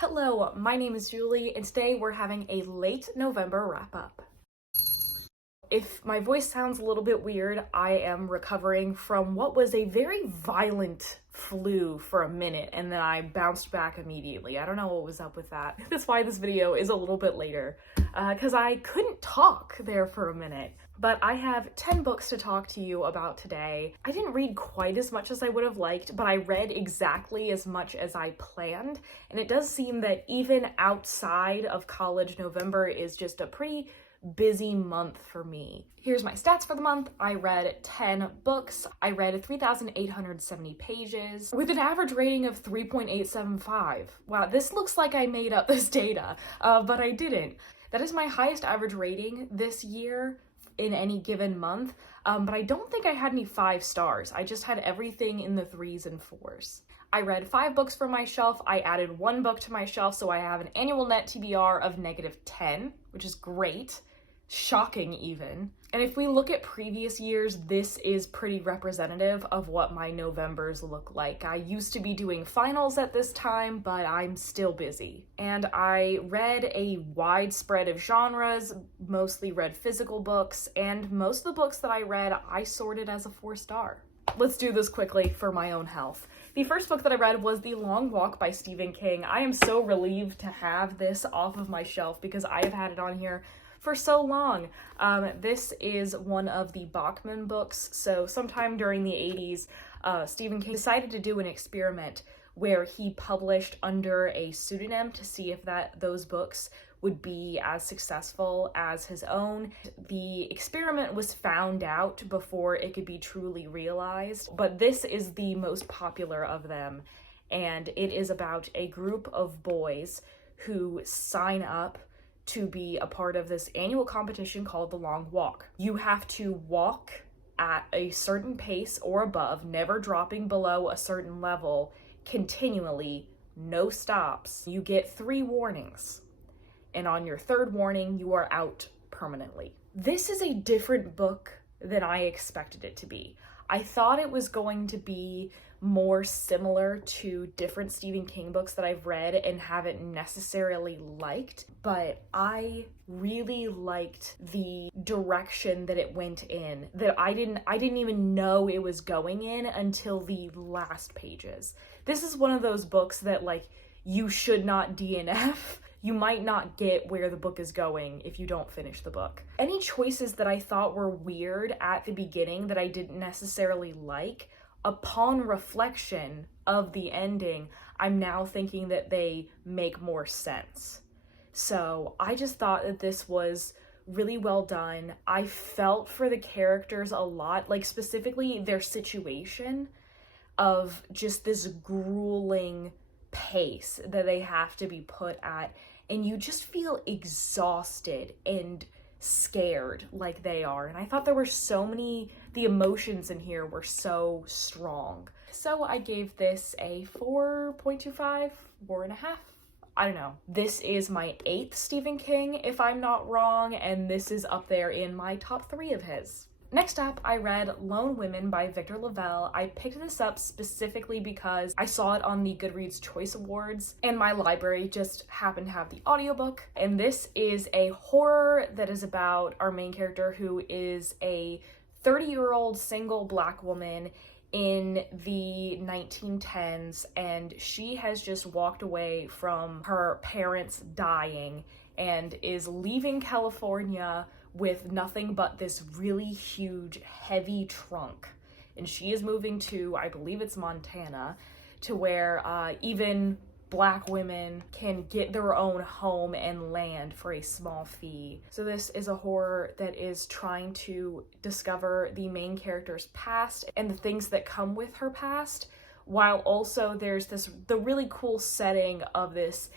Hello, my name is Julie, and today we're having a late November wrap-up. If my voice sounds a little bit weird, I am recovering from what was a very violent flu for a minute, and then I bounced back immediately. I don't know what was up with that. That's why this video is a little bit later, because I couldn't talk there for a minute. But I have 10 books to talk to you about today. I didn't read quite as much as I would have liked, but I read exactly as much as I planned. And it does seem that even outside of college, November is just a pretty busy month for me. Here's my stats for the month. I read 10 books. I read 3,870 pages with an average rating of 3.875. Wow, this looks like I made up this data, but I didn't. That is my highest average rating this year in any given month, but I don't think I had any 5 stars. I just had everything in the 3s and 4s. I read 5 books from my shelf. I added 1 book to my shelf, so I have an annual net TBR of -10, which is great. Shocking even. And if we look at previous years, this is pretty representative of what my Novembers look like. I used to be doing finals at this time, but I'm still busy. And I read a wide spread of genres, mostly read physical books, and most of the books that I read, I sorted as a 4-star. Let's do this quickly for my own health. The first book that I read was The Long Walk by Stephen King. I am so relieved to have this off of my shelf because I have had it on here for so long. This is one of the Bachman books. So sometime during the 80s, Stephen King decided to do an experiment where he published under a pseudonym to see if those books would be as successful as his own. The experiment was found out before it could be truly realized, but this is the most popular of them, and it is about a group of boys who sign up to be a part of this annual competition called The Long Walk. You have to walk at a certain pace or above, never dropping below a certain level, continually, no stops. You get 3 warnings, and on your 3rd warning, you are out permanently. This is a different book than I expected it to be. I thought it was going to be more similar to different Stephen King books that I've read and haven't necessarily liked, but I really liked the direction that it went in, that I didn't even know it was going in until the last pages. This is one of those books that, like, you should not DNF. You might not get where the book is going if you don't finish the book. Any choices that I thought were weird at the beginning that I didn't necessarily like, upon reflection of the ending, I'm now thinking that they make more sense. So I just thought that this was really well done. I felt for the characters a lot, like specifically their situation of just this grueling pace that they have to be put at, and you just feel exhausted and scared like they are. And I thought there were the emotions in here were so strong. So I gave this a 4.25, 4.5. I don't know. This is my 8th Stephen King, if I'm not wrong, and this is up there in my top 3 of his. Next up, I read Lone Women by Victor LaValle. I picked this up specifically because I saw it on the Goodreads Choice Awards, and my library just happened to have the audiobook. And this is a horror that is about our main character, who is a 30-year-old single Black woman in the 1910s, and she has just walked away from her parents dying and is leaving California with nothing but this really huge, heavy trunk. And she is moving to, I believe it's Montana, to where even Black women can get their own home and land for a small fee. So this is a horror that is trying to discover the main character's past and the things that come with her past, while also there's the really cool setting of this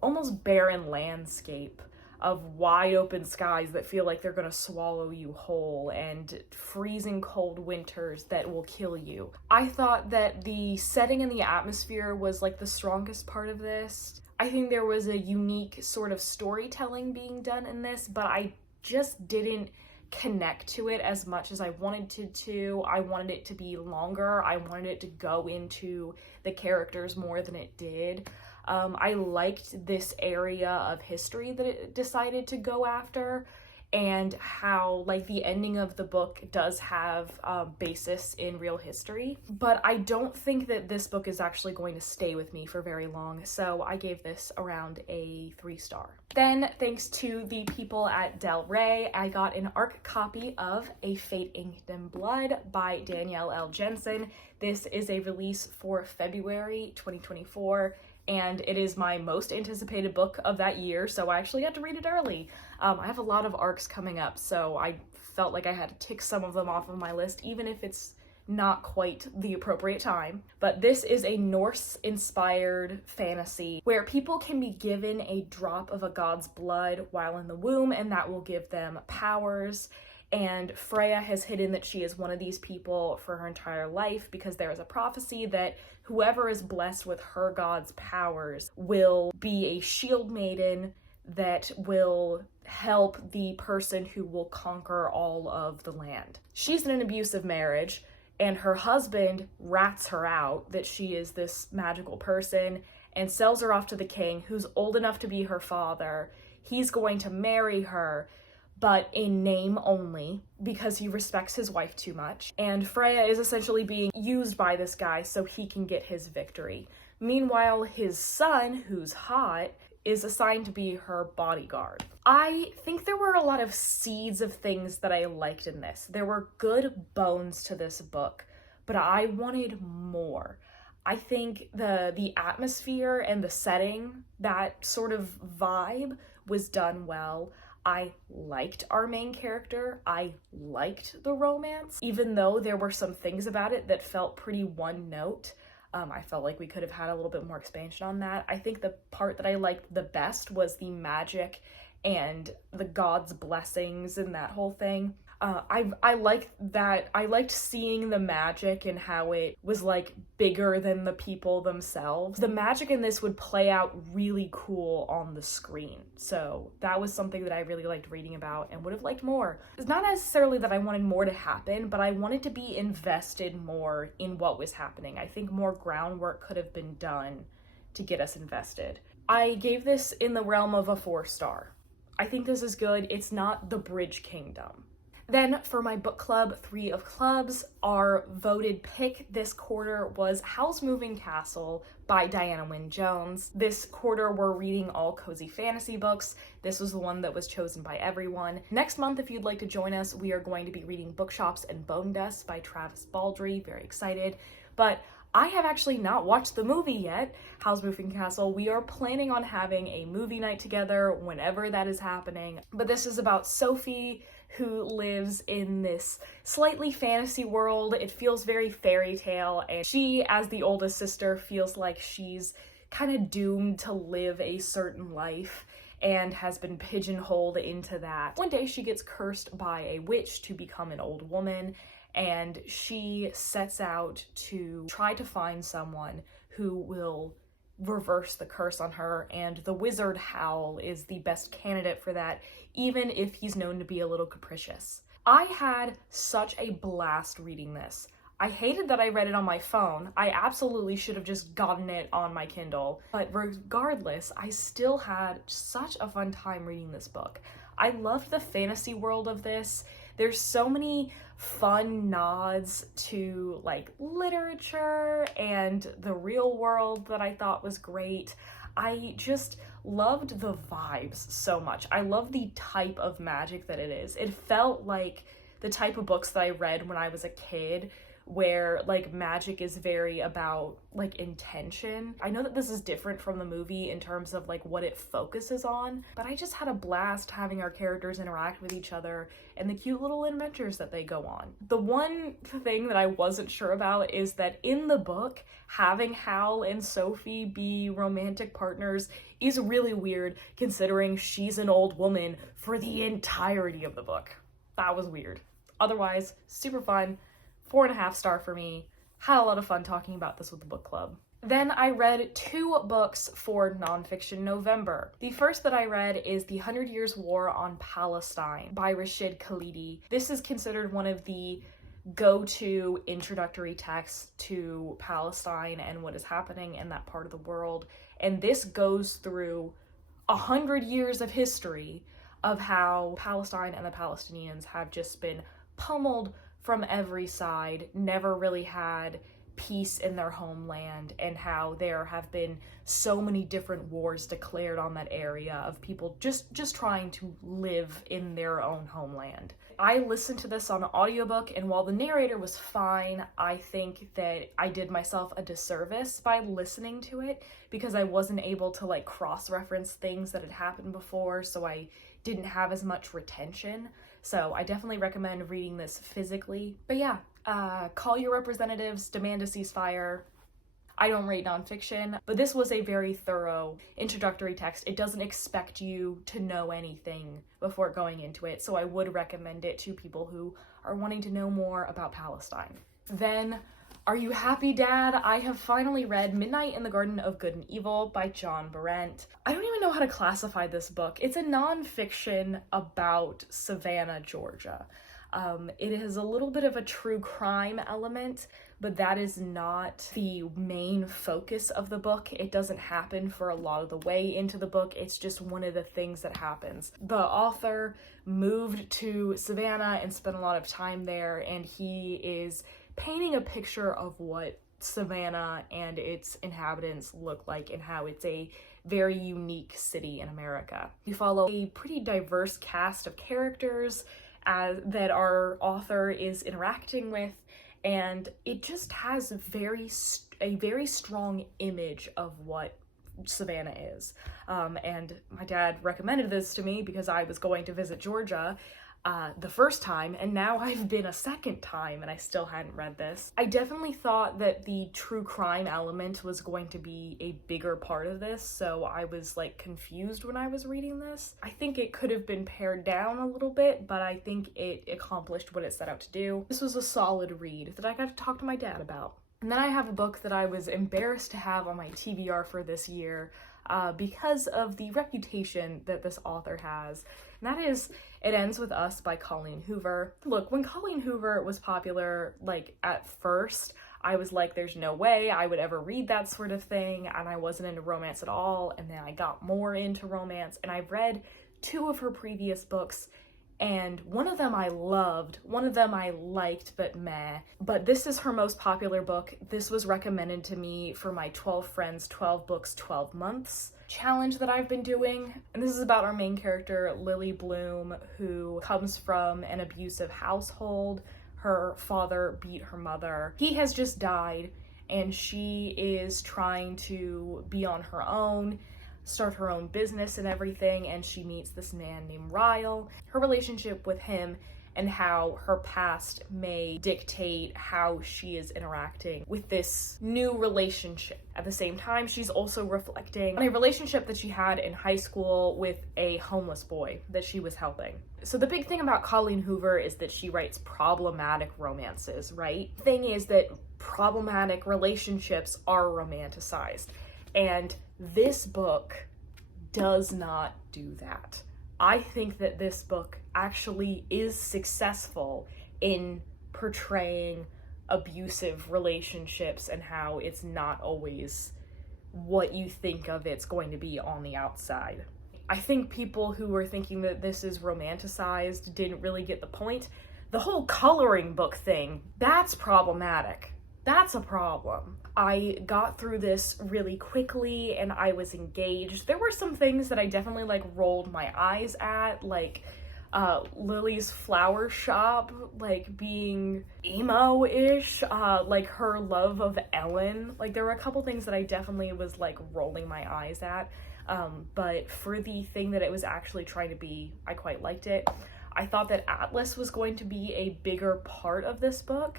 almost barren landscape of wide open skies that feel like they're gonna swallow you whole, and freezing cold winters that will kill you. I thought that the setting and the atmosphere was like the strongest part of this. I think there was a unique sort of storytelling being done in this, but I just didn't connect to it as much as I wanted to. I wanted it to be longer. I wanted it to go into the characters more than it did. I liked this area of history that it decided to go after, and how like the ending of the book does have a basis in real history. But I don't think that this book is actually going to stay with me for very long, so I gave this around a 3-star. Then, thanks to the people at Del Rey, I got an ARC copy of A Fate Inked in Blood by Danielle L. Jensen. This is a release for February 2024, and it is my most anticipated book of that year, so I actually got to read it early. I have a lot of ARCs coming up, so I felt like I had to tick some of them off of my list, even if it's not quite the appropriate time. But this is a Norse-inspired fantasy where people can be given a drop of a god's blood while in the womb, and that will give them powers. And Freya has hidden that she is one of these people for her entire life, because there is a prophecy that whoever is blessed with her god's powers will be a shield maiden that will help the person who will conquer all of the land. She's in an abusive marriage, and her husband rats her out that she is this magical person and sells her off to the king, who's old enough to be her father. He's going to marry her, but in name only, because he respects his wife too much. And Freya is essentially being used by this guy so he can get his victory. Meanwhile, his son, who's hot, is assigned to be her bodyguard. I think there were a lot of seeds of things that I liked in this. There were good bones to this book, but I wanted more. I think the atmosphere and the setting, that sort of vibe, was done well. I liked our main character. I liked the romance, even though there were some things about it that felt pretty one note. I felt like we could have had a little bit more expansion on that. I think the part that I liked the best was the magic and the god's blessings and that whole thing. I liked that. I liked seeing the magic and how it was like bigger than the people themselves. The magic in this would play out really cool on the screen. So that was something that I really liked reading about and would have liked more. It's not necessarily that I wanted more to happen, but I wanted to be invested more in what was happening. I think more groundwork could have been done to get us invested. I gave this in the realm of a 4-star. I think this is good. It's not The Bridge Kingdom. Then for my book club, 3 of Clubs, our voted pick this quarter was Howl's Moving Castle by Diana Wynne Jones. This quarter we're reading all cozy fantasy books. This was the one that was chosen by everyone. Next month, if you'd like to join us, we are going to be reading Bookshops and Bone Dust by Travis Baldree. Very excited. But I have actually not watched the movie yet, Howl's Moving Castle. We are planning on having a movie night together whenever that is happening. But this is about Sophie, who lives in this slightly fantasy world. It feels very fairy tale, and she, as the oldest sister, feels like she's kind of doomed to live a certain life and has been pigeonholed into that. One day she gets cursed by a witch to become an old woman, and she sets out to try to find someone who will reverse the curse on her, and the wizard Howl is the best candidate for that, even if he's known to be a little capricious. I had such a blast reading this. I hated that I read it on my phone. I absolutely should have just gotten it on my Kindle, but regardless, I still had such a fun time reading this book. I loved the fantasy world of this. There's so many fun nods to like literature and the real world that I thought was great. I just loved the vibes so much. I love the type of magic that it is. It felt like the type of books that I read when I was a kid, where like magic is very about like intention. I know that this is different from the movie in terms of like what it focuses on, but I just had a blast having our characters interact with each other and the cute little adventures that they go on. The one thing that I wasn't sure about is that in the book, having Hal and Sophie be romantic partners is really weird, considering she's an old woman for the entirety of the book. That was weird. Otherwise, super fun. 4.5-star for me. Had a lot of fun talking about this with the book club. Then I read 2 books for nonfiction November. The first that I read is The 100 Years' War on Palestine by Rashid Khalidi. This is considered one of the go-to introductory texts to Palestine and what is happening in that part of the world. And this goes through 100 years of history of how Palestine and the Palestinians have just been pummeled from every side, never really had peace in their homeland, and how there have been so many different wars declared on that area of people just trying to live in their own homeland. I listened to this on an audiobook, and while the narrator was fine, I think that I did myself a disservice by listening to it because I wasn't able to like cross-reference things that had happened before, so I didn't have as much retention. So I definitely recommend reading this physically. But yeah, call your representatives, demand a ceasefire. I don't rate nonfiction, but this was a very thorough introductory text. It doesn't expect you to know anything before going into it, so I would recommend it to people who are wanting to know more about Palestine. Then, are you happy, Dad? I have finally read Midnight in the Garden of Good and Evil by John Berendt. I don't even know how to classify this book. It's a nonfiction about Savannah, Georgia. It has a little bit of a true crime element, but that is not the main focus of the book. It doesn't happen for a lot of the way into the book. It's just one of the things that happens. The author moved to Savannah and spent a lot of time there, and he is painting a picture of what Savannah and its inhabitants look like and how it's a very unique city in America. You follow a pretty diverse cast of characters that our author is interacting with, and it just has a very strong image of what Savannah is. And my dad recommended this to me because I was going to visit Georgia the first time, and now I've been a second time and I still hadn't read this. I definitely thought that the true crime element was going to be a bigger part of this, so I was like confused when I was reading this. I think it could have been pared down a little bit, but I think it accomplished what it set out to do. This was a solid read that I got to talk to my dad about. And then I have a book that I was embarrassed to have on my TBR for this year because of the reputation that this author has. And that is It Ends With Us by Colleen Hoover. Look, when Colleen Hoover was popular, like at first, I was like, there's no way I would ever read that sort of thing, and I wasn't into romance at all, and then I got more into romance, and I've read 2 of her previous books, and one of them I loved, one of them I liked, but meh. But this is her most popular book. This was recommended to me for my 12 Friends, 12 Books, 12 Months challenge that I've been doing. And this is about our main character, Lily Bloom, who comes from an abusive household. Her father beat her mother. He has just died, and she is trying to be on her own, start her own business and everything, and she meets this man named Ryle. Her relationship with him and how her past may dictate how she is interacting with this new relationship. At the same time, she's also reflecting on a relationship that she had in high school with a homeless boy that she was helping. So the big thing about Colleen Hoover is that she writes problematic romances, right? The thing is that problematic relationships are romanticized, and this book does not do that. I think that this book actually is successful in portraying abusive relationships and how it's not always what you think of it's going to be on the outside. I think people who were thinking that this is romanticized didn't really get the point. The whole coloring book thing, that's problematic. That's a problem. I got through this really quickly and I was engaged. There were some things that I definitely like rolled my eyes at, like Lily's flower shop, like being emo-ish, like her love of Ellen. Like there were a couple things that I definitely was like rolling my eyes at. But for the thing that it was actually trying to be, I quite liked it. I thought that Atlas was going to be a bigger part of this book.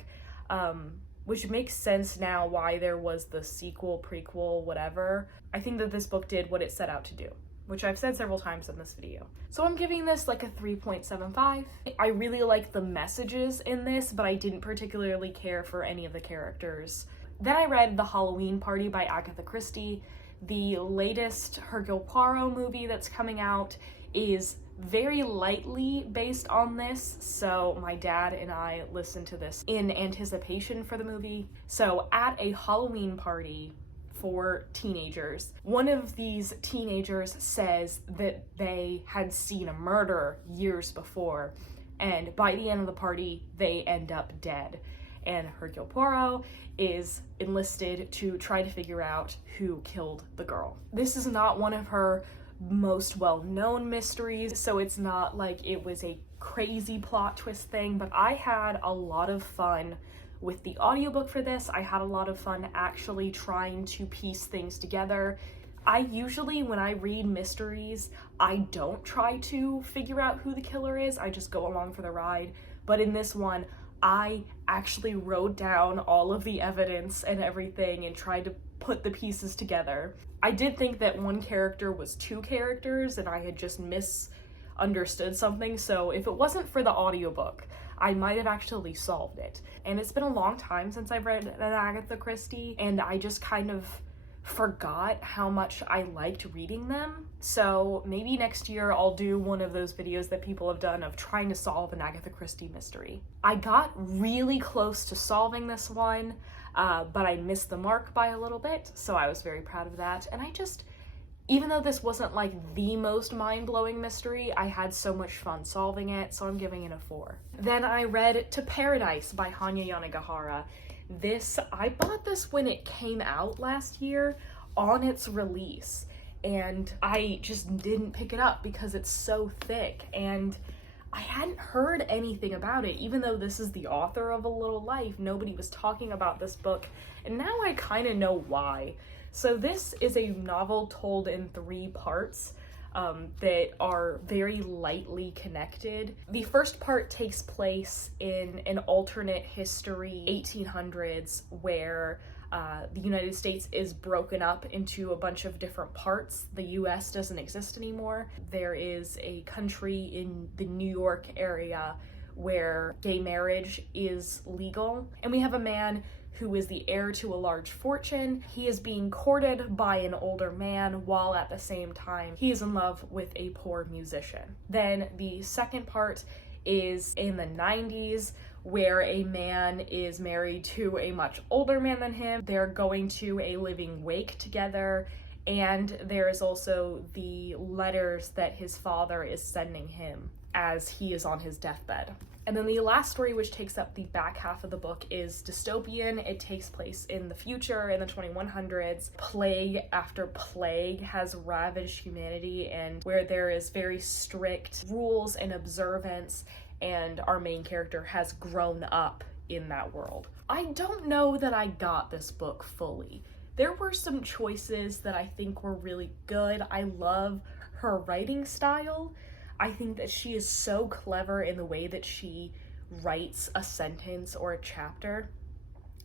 Which makes sense now why there was the sequel, prequel, whatever. I think that this book did what it set out to do, which I've said several times in this video. So I'm giving this like a 3.75. I really like the messages in this, but I didn't particularly care for any of the characters. Then I read The Halloween Party by Agatha Christie. The latest Hercule Poirot movie that's coming out is very lightly based on this, so my dad and I listened to this in anticipation for the movie. So at a Halloween party for teenagers. One of these teenagers says that they had seen a murder years before, and by the end of the party, they end up dead. And Hercule Poirot is enlisted to try to figure out who killed the girl. This is not one of her most well-known mysteries, so it's not like it was a crazy plot twist thing, but I had a lot of fun with the audiobook for this. I had a lot of fun actually trying to piece things together. I usually, when I read mysteries, I don't try to figure out who the killer is, I just go along for the ride. But in this one, I actually wrote down all of the evidence and everything and tried to put the pieces together. I did think that one character was two characters and I had just misunderstood something, so if it wasn't for the audiobook, I might have actually solved it. And it's been a long time since I've read an Agatha Christie, and I just kind of forgot how much I liked reading them. So maybe next year I'll do one of those videos that people have done of trying to solve an Agatha Christie mystery. I got really close to solving this one, but I missed the mark by a little bit, so I was very proud of that. And even though this wasn't like the most mind-blowing mystery, I had so much fun solving it, so I'm giving it a 4. Then I read To Paradise by Hanya Yanagihara. I bought this when it came out last year on its release, and I just didn't pick it up because it's so thick, and I hadn't heard anything about it. Even though this is the author of A Little Life, nobody was talking about this book, and now I kind of know why. So this is a novel told in 3 parts that are very lightly connected. The first part takes place in an alternate history, 1800s, where the United States is broken up into a bunch of different parts. The US doesn't exist anymore. There is a country in the New York area where gay marriage is legal, and we have a man who is the heir to a large fortune. He is being courted by an older man while at the same time he is in love with a poor musician. Then the second part is in the 90s, where a man is married to a much older man than him. They're going to a living wake together, and there is also the letters that his father is sending him as he is on his deathbed. And then the last story, which takes up the back half of the book, is dystopian. It takes place in the future, in the 2100s. Plague after plague has ravaged humanity, and where there is very strict rules and observance, and our main character has grown up in that world. I don't know that I got this book fully. There were some choices that I think were really good. I love her writing style. I think that she is so clever in the way that she writes a sentence or a chapter,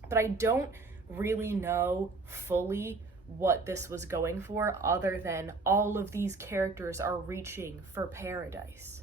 but I don't really know fully what this was going for, other than all of these characters are reaching for paradise,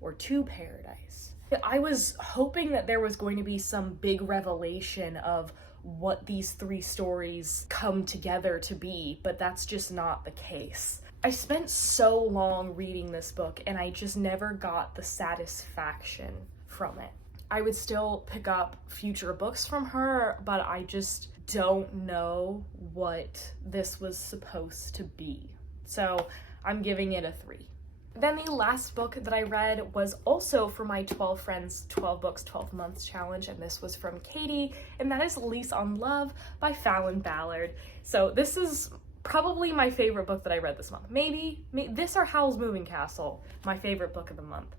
or to paradise. I was hoping that there was going to be some big revelation of what these 3 stories come together to be, but that's just not the case. I spent so long reading this book and I just never got the satisfaction from it. I would still pick up future books from her, but I just don't know what this was supposed to be. So I'm giving it a 3. Then the last book that I read was also for my 12 Friends 12 Books 12 Months challenge, and this was from Katie, and that is Lease on Love by Fallon Ballard. So this is probably my favorite book that I read this month. Maybe this or Howl's Moving Castle, my favorite book of the month.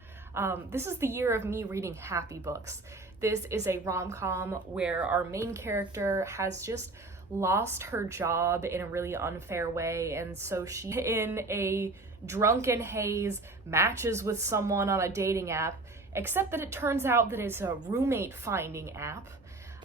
This is the year of me reading happy books. This is a rom-com where our main character has just lost her job in a really unfair way, and so she, in a drunken haze, matches with someone on a dating app, except that it turns out that it's a roommate finding app,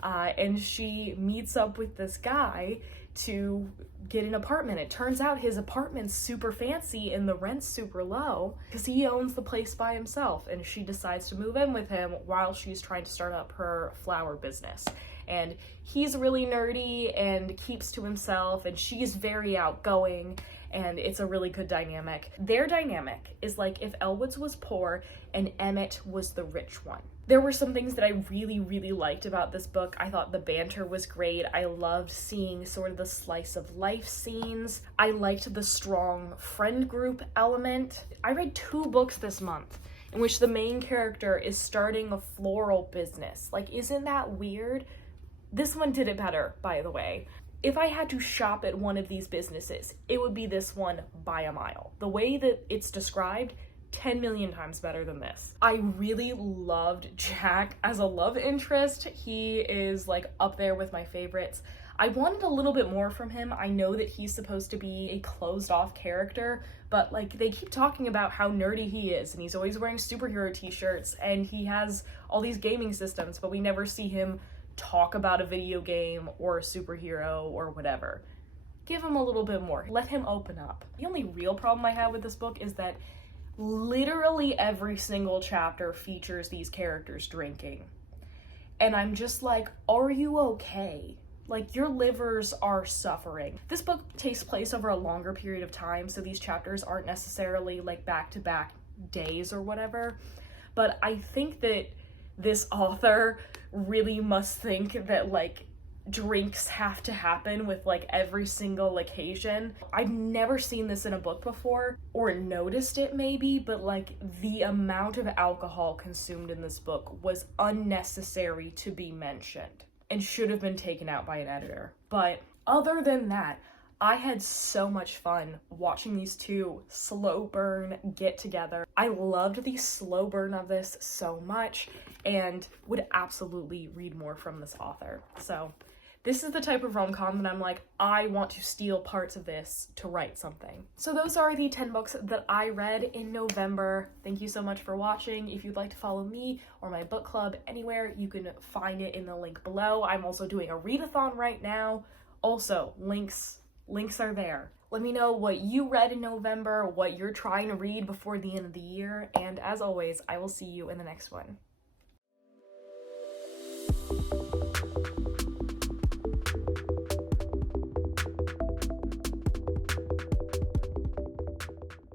and she meets up with this guy to get an apartment. It turns out his apartment's super fancy and the rent's super low because he owns the place by himself, and she decides to move in with him while she's trying to start up her flower business. And he's really nerdy and keeps to himself, and she's very outgoing, and it's a really good dynamic. Their dynamic is like if Elwoods was poor and Emmett was the rich one. There were some things that I really, really liked about this book. I thought the banter was great. I loved seeing sort of the slice of life scenes. I liked the strong friend group element. I read 2 books this month in which the main character is starting a floral business. Like, isn't that weird? This one did it better, by the way. If I had to shop at one of these businesses, it would be this one by a mile. The way that it's described, 10 million times better than this. I really loved Jack as a love interest. He is like up there with my favorites. I wanted a little bit more from him. I know that he's supposed to be a closed off character, but like they keep talking about how nerdy he is, and he's always wearing superhero t-shirts, and he has all these gaming systems, but we never see him talk about a video game or a superhero or whatever. Give him a little bit more. Let him open up. The only real problem I have with this book is that literally every single chapter features these characters drinking. And I'm just like, are you okay? Like, your livers are suffering. This book takes place over a longer period of time, so these chapters aren't necessarily like back-to-back days or whatever. But I think that this author really must think that like drinks have to happen with like every single occasion. I've never seen this in a book before, or noticed it maybe, but like the amount of alcohol consumed in this book was unnecessary to be mentioned and should have been taken out by an editor. But other than that, I had so much fun watching these 2 slow burn get together. I loved the slow burn of this so much and would absolutely read more from this author. So this is the type of rom-com that I'm like, I want to steal parts of this to write something. So those are the 10 books that I read in November. Thank you so much for watching. If you'd like to follow me or my book club anywhere, you can find it in the link below. I'm also doing a readathon right now. Also, links are there. Let me know what you read in November, what you're trying to read before the end of the year, and as always, I will see you in the next one.